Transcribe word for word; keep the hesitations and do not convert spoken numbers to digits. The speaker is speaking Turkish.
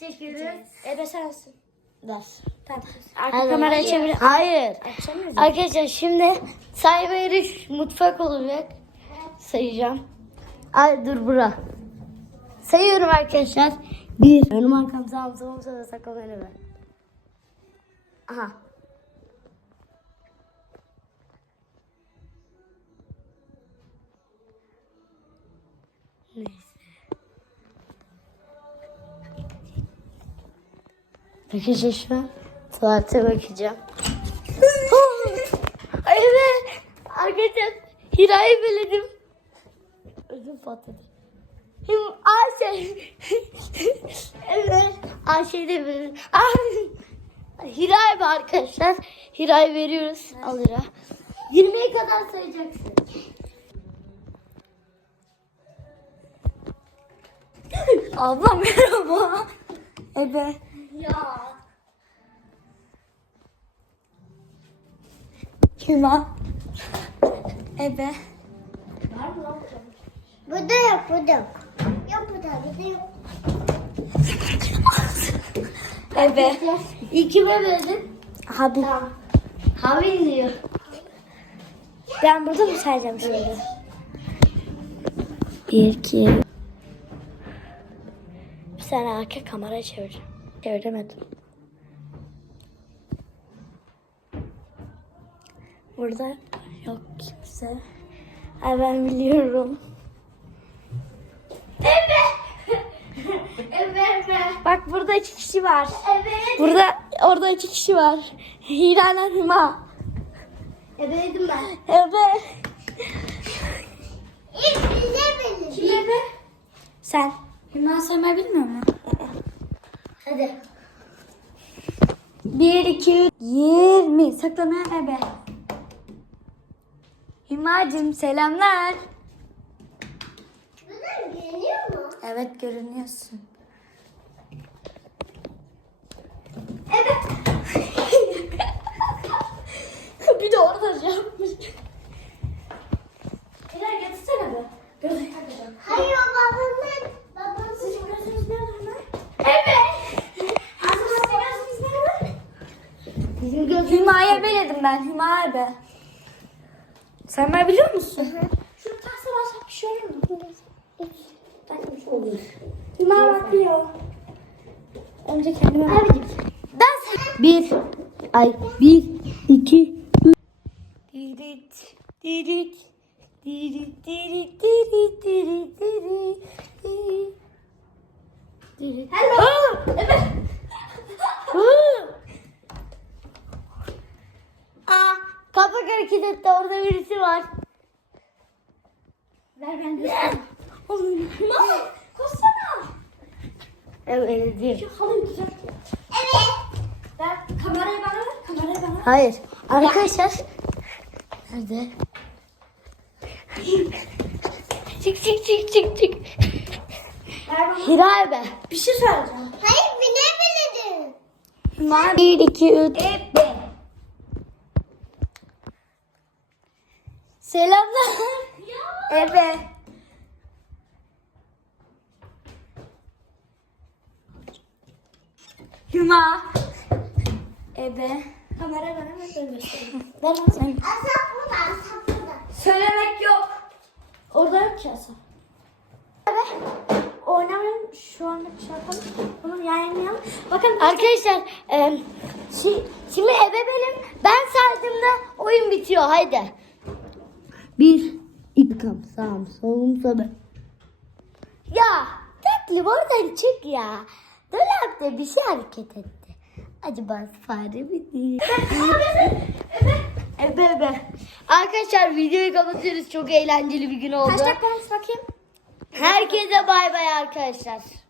çekiyoruz. Ebe sensin. Ver. Tamam. Arka Hadi. kamerayı çevir. Hayır. Açamıyoruz. Arkadaşlar şimdi sayma yeri mutfak olacak. Sayacağım. Ay dur bura. Sayıyorum arkadaşlar. Bir. Önüm arkam sağım solum sola saklan önüme. Aha. Neyse. Arkadaşlar şu an saate bakacağım. Ay evet. Arkadaşlar Hira'yı beledim. Ödüm patladı. Hem Ayşe. Evet. Ayşe'yi de beledim. Hira'yı arkadaşlar. Hira'yı veriyoruz. Al Hira. yirmiye kadar sayacaksın. Abla merhaba. Ebe. Ya. Hüma. Ebe. Var mı lan? Burada yok, burada yok. Yok burada, burada yok. Ebe. İyi kime verdin? Abi. Tamam. Havin diyor. Ben burada mı sayacağım şimdi? Bir, iki. Bir saniye arka kamerayı çevireceğim. Çeviremedim. Burada yok kimse. Ay ben biliyorum. Evet be. Bak burada iki kişi var. Evet. Burada orada iki kişi var. Hira'yla Hüma. Ebeydim ben. Evet. İlk bize benim. Kim ebe? Sen. Hüma saymayı bilmiyor mu? Hadi. Bir, iki, üç. Yirmi. Saklamayan ebe. Hümacığım selamlar. Buradan görünüyor mu? Evet görünüyorsun. Evet. Bir de orada şey yapmış. Hilal getirsene be. Gözlük takacağım. Hayır o babamın. Babamın. Sizin gözünüz nerede lan? Evet. Aslında sizin gözünüz nerede? Bizim gözümüz. Hüma'ya beledim ben. Hüma ebe. Sen ben biliyor musun? Şunu taksa başka bir şey olur mu? Takmış olur. Hüma bakıyor. Önce kendime bak. Abicim. Ben bir. Ay bir, iki, üç. Dirit, dirit, dirit, dirit, dirit, dirit, dirit, dirit. Dirit. Hello. Evet. Aa, Kapak hareket etti. Orada birisi var. ver ben de. Hüma, koşsana. Evet diyor. Halıyı düzelt ya. Evet. Ver kamerayı bana ver, kamerayı bana ver. Hayır. Arkadaşlar. Nerede? çık çık çık çık çık. Ver bana. Hira be. Bir şey söyleyeceğim. Hayır bile biledim. Hüma. Bir, iki, üç. Ebe. Selamlar. Ebe. Hüma. Ebe. Kamera bana ver ben göstereyim. Ver lan sen. Asap burada, asap burada. Söylemek yok. Orada yok ki Hasan. Oynamayalım. Şu anda şey yapalım. Bunu yayınlayalım. Bakın Arkadaşlar e, şi- şimdi ebe benim. Ben saydığımda oyun bitiyor. Haydi. Bir, iki, kam, sağım, solum, sobe. Ya tekli oradan çık ya. Dolapta bir şey hareket etti. Acaba fare mi değil? ebe ebe. Arkadaşlar videoyu kapatıyoruz. Çok eğlenceli bir gün oldu. Kaç dakika olmuş bakayım? Herkese bay bay arkadaşlar.